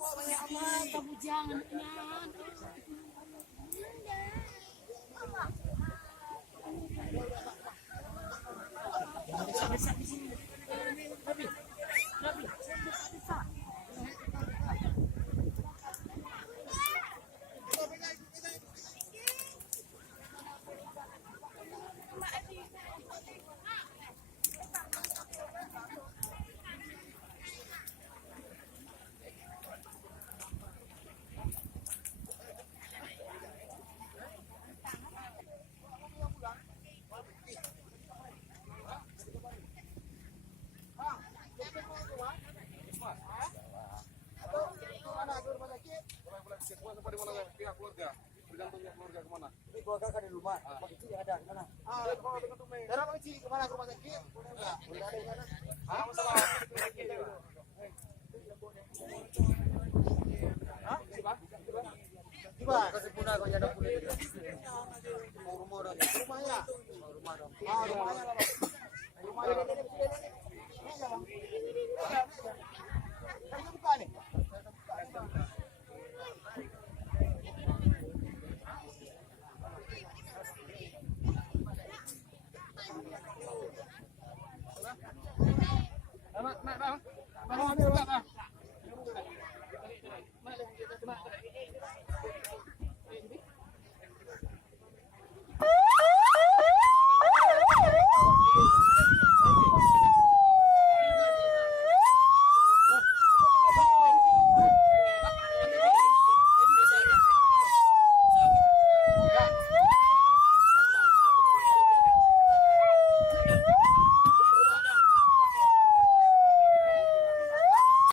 Kamu jangan. Keluarga kemana? Keluarga kan di rumah. Itu yang ada di mana? Darah Bang Ci kemana ke rumah sakit? Udah ada di mana? Coba Kasih punah kau ada punah. rumahnya. Rumahnya.